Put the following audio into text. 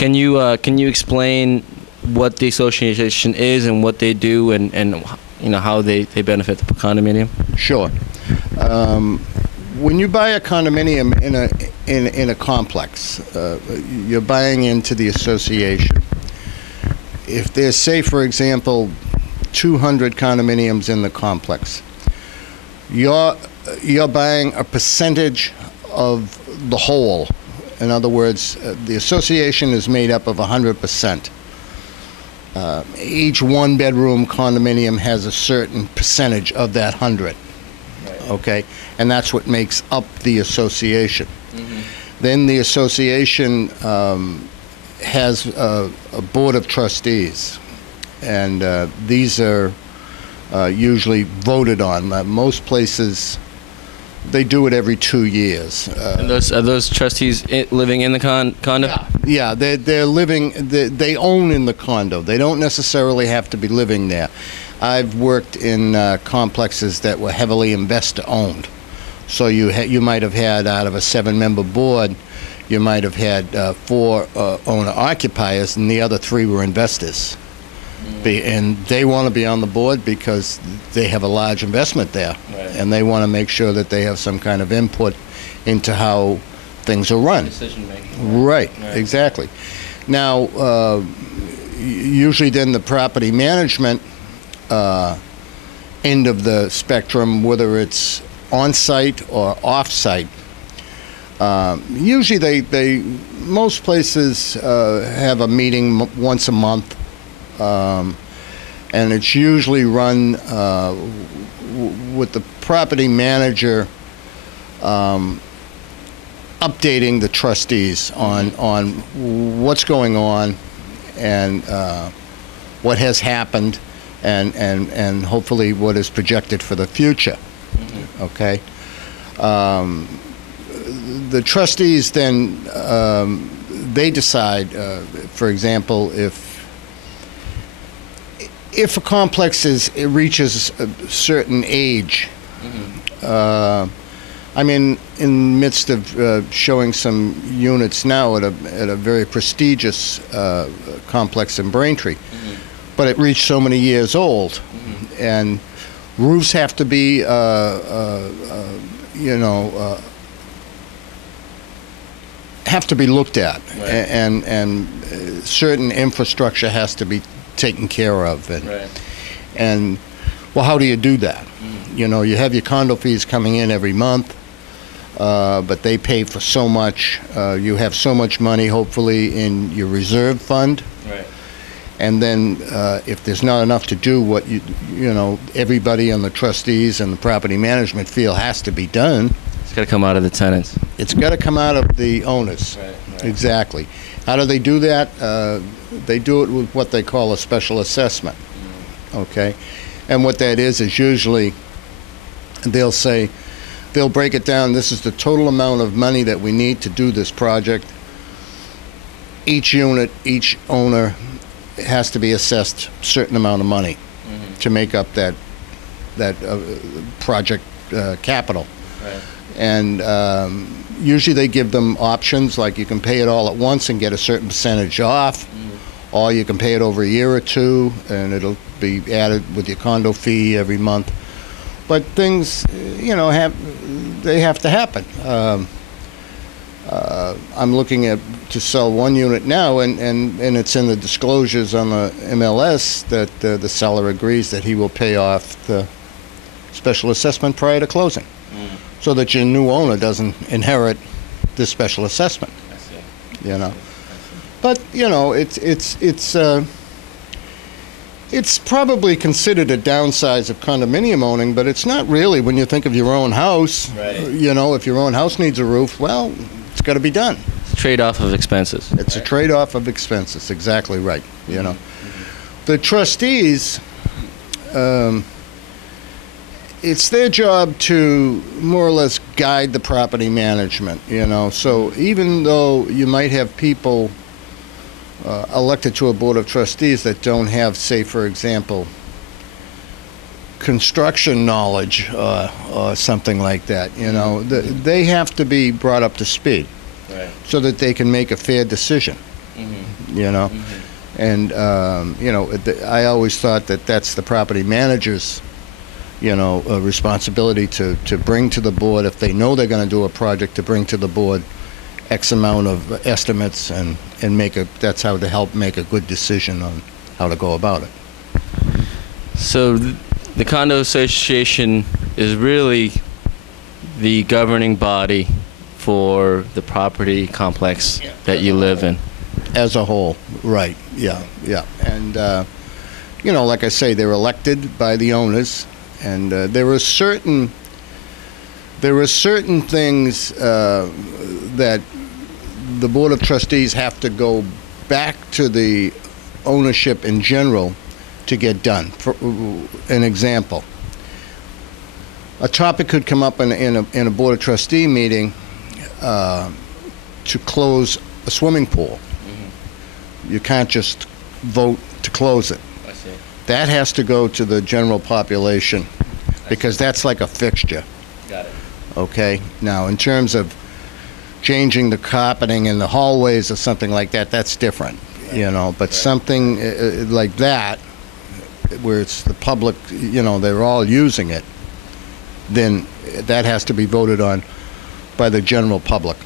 Can you explain what the association is and what they do, and how they benefit the condominium? Sure. When you buy a condominium in a complex, you're buying into the association. If there's, say, for example, 200 condominiums in the complex, you're buying a percentage of the whole. In other words, the association is made up of 100%. Each one-bedroom condominium has a certain percentage of that 100. Right. Okay, and that's what makes up the association. Mm-hmm. Then the association has a board of trustees, and these are usually voted on. Most places, they do it every 2 years. And are those trustees living in the condo? Yeah, they're living. They own in the condo. They don't necessarily have to be living there. I've worked in complexes that were heavily investor-owned. So you might have had, out of a 7-member board, you might have had 4 owner-occupiers, and the other 3 were investors. And they want to be on the board because they have a large investment there, right, and they want to make sure that they have some kind of input into how things are run. Decision making. Right, exactly. Now, usually then the property management end of the spectrum, whether it's on-site or off-site, usually most places have a meeting once a month. And it's usually run with the property manager updating the trustees on what's going on and what has happened and hopefully what is projected for the future. Mm-hmm. Okay. The trustees then they decide, for example, if a complex reaches a certain age. Mm-hmm. I'm in the midst of showing some units now at a very prestigious complex in Braintree, mm-hmm, but it reached so many years old, mm-hmm, and roofs have to be have to be looked at, right, and certain infrastructure has to be taken care of, and well, how do you do that? Mm. You have your condo fees coming in every month, but they pay for so much. You have so much money, hopefully, in your reserve fund, right, and then if there's not enough to do what everybody on the trustees and the property management feel has to be done, it's got to come out of the tenants. It's got to come out of the owners. Right. Exactly. How do they do that? They do it with what they call a special assessment. Okay, and what that is usually they'll break it down. This is the total amount of money that we need to do this project. Each unit, each owner has to be assessed a certain amount of money, mm-hmm, to make up that project capital. Right. And usually they give them options, like you can pay it all at once and get a certain percentage off, or you can pay it over a year or 2 and it'll be added with your condo fee every month. But things, they have to happen. I'm looking to sell one unit now, and it's in the disclosures on the MLS that the seller agrees that he will pay off the special assessment prior to closing, so that your new owner doesn't inherit this special assessment. I see. But it's probably considered a downside of condominium owning, but it's not really when you think of your own house. Right. If your own house needs a roof, well, it's got to be done. It's a trade-off of expenses. It's a trade-off of expenses. Exactly right. Mm-hmm. The trustees, it's their job to more or less guide the property management. So even though you might have people elected to a board of trustees that don't have, say, for example, construction knowledge or something like that, they have to be brought up to speed, right, so that they can make a fair decision. Mm-hmm. you know. And you know, I always thought that that's the property manager's, you know, responsibility to bring to the board, if they know they're going to do a project, to bring to the board X amount of estimates and make that's how to help make a good decision on how to go about it. So the condo association is really the governing body for the property complex that you live in. As a whole, right? Yeah, yeah. And you know, like I say, they're elected by the owners, and there are certain things that the Board of Trustees have to go back to the ownership in general to get done. For an example, a topic could come up in a Board of Trustee meeting to close a swimming pool. You can't just vote to close it. I see. That has to go to the general population because that's like a fixture. Got it. Okay? Now, in terms of changing the carpeting in the hallways or something like that, that's different, you know. But something like that, where it's the public, you know, they're all using it, then that has to be voted on by the general public.